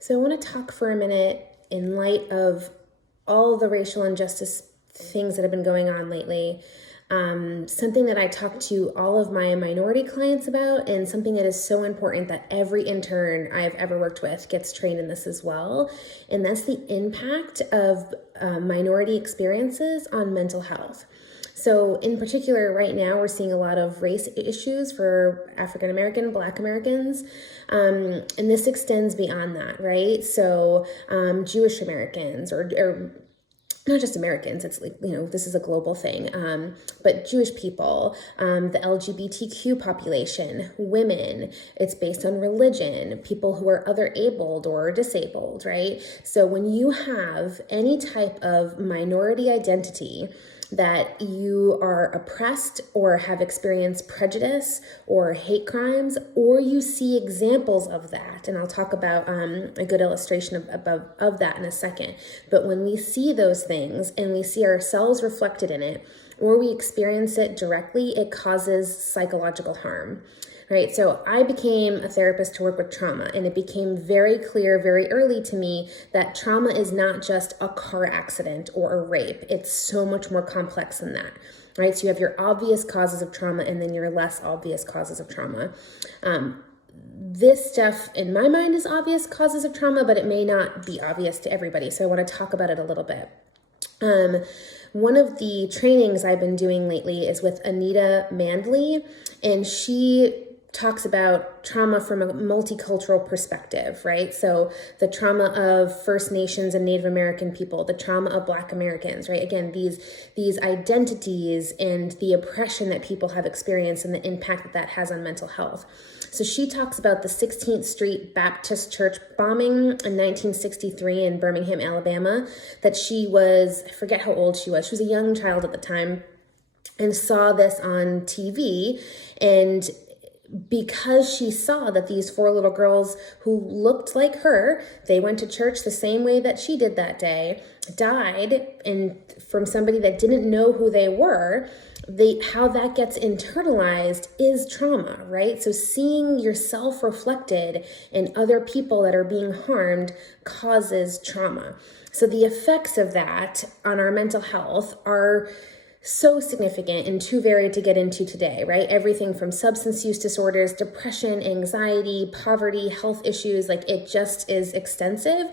So I want to talk for a minute in light of all the racial injustice things that have been going on lately. Something that I talk to all of my minority clients about, and something that is so important that every intern I've ever worked with gets trained in this as well. And that's the impact of minority experiences on mental health. So in particular, right now, we're seeing a lot of race issues for African American, Black Americans, and this extends beyond that, right? So Jewish Americans or not just Americans, it's like, this is a global thing, but Jewish people, the LGBTQ population, women, it's based on religion, people who are other abled or disabled, right? So when you have any type of minority identity, that you are oppressed or have experienced prejudice or hate crimes, or you see examples of that. And I'll talk about a good illustration of that in a second. But when we see those things and we see ourselves reflected in it, or we experience it directly, it causes psychological harm. Right, so I became a therapist to work with trauma, and it became very clear very early to me that trauma is not just a car accident or a rape. It's so much more complex than that, right? So you have your obvious causes of trauma and then your less obvious causes of trauma. This stuff, in my mind, is obvious causes of trauma, but it may not be obvious to everybody. So I want to talk about it a little bit. One of the trainings I've been doing lately is with Anita Mandley, and she talks about trauma from a multicultural perspective, right? So the trauma of First Nations and Native American people, the trauma of Black Americans, right? Again, these identities and the oppression that people have experienced and the impact that that has on mental health. So she talks about the 16th Street Baptist Church bombing in 1963 in Birmingham, Alabama, that she was, I forget how old she was a young child at the time, and saw this on TV. And because she saw that these four little girls who looked like her, they went to church the same way that she did that day, died, and from somebody that didn't know who they were, how that gets internalized is trauma, right? So seeing yourself reflected in other people that are being harmed causes trauma. So the effects of that on our mental health are so significant and too varied to get into today, right? Everything from substance use disorders, depression, anxiety, poverty, health issues, like it just is extensive.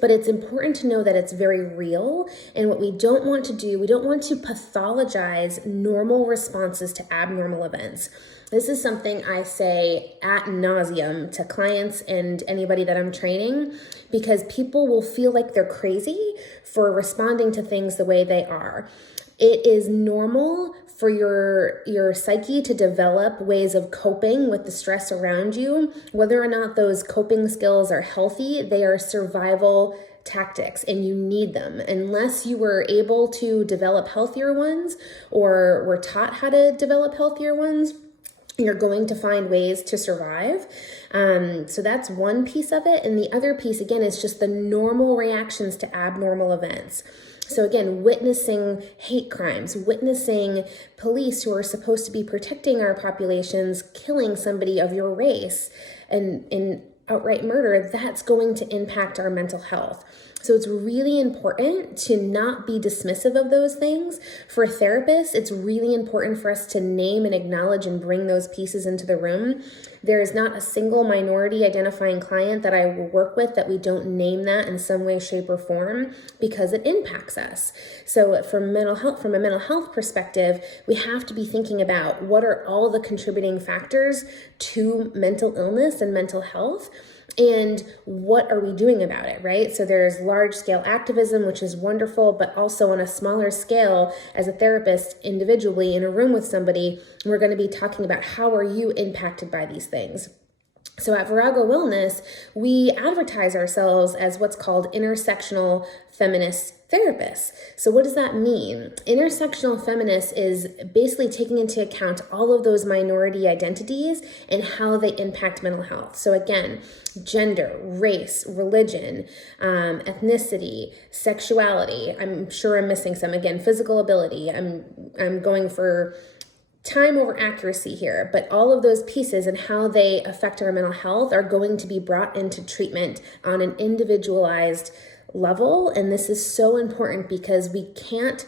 But it's important to know that it's very real. And what we don't want to do, we don't want to pathologize normal responses to abnormal events. This is something I say ad nauseum to clients and anybody that I'm training, because people will feel like they're crazy for responding to things the way they are. It is normal for your psyche to develop ways of coping with the stress around you. Whether or not those coping skills are healthy, they are survival tactics and you need them. Unless you were able to develop healthier ones or were taught how to develop healthier ones, you're going to find ways to survive. So that's one piece of it. And the other piece, again, is just the normal reactions to abnormal events. So again, witnessing hate crimes, witnessing police who are supposed to be protecting our populations, killing somebody of your race and in outright murder, that's going to impact our mental health. So it's really important to not be dismissive of those things. For therapists, it's really important for us to name and acknowledge and bring those pieces into the room. There is not a single minority identifying client that I will work with that we don't name that in some way, shape, or form, because it impacts us. So from a mental health perspective, we have to be thinking about what are all the contributing factors to mental illness and mental health, and what are we doing about it, right? So there's large scale activism, which is wonderful, but also on a smaller scale, as a therapist, individually in a room with somebody, we're going to be talking about how are you impacted by these things. So at Virago Wellness, we advertise ourselves as what's called intersectional feminist therapists. So what does that mean? Intersectional feminist is basically taking into account all of those minority identities and how they impact mental health. So again, gender, race, religion, ethnicity, sexuality. I'm sure I'm missing some. Again, physical ability. I'm going for time over accuracy here, but all of those pieces and how they affect our mental health are going to be brought into treatment on an individualized level. And this is so important because we can't,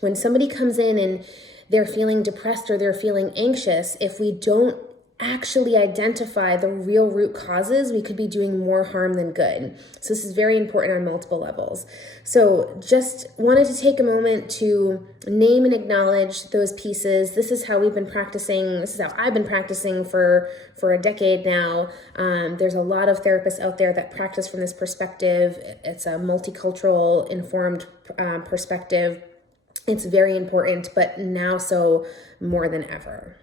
when somebody comes in and they're feeling depressed or they're feeling anxious, if we don't actually identify the real root causes, we could be doing more harm than good. So this is very important on multiple levels. So just wanted to take a moment to name and acknowledge those pieces. This is how we've been practicing. This is how I've been practicing for a decade now. There's a lot of therapists out there that practice from this perspective. It's a multicultural informed perspective. It's very important, but now so more than ever.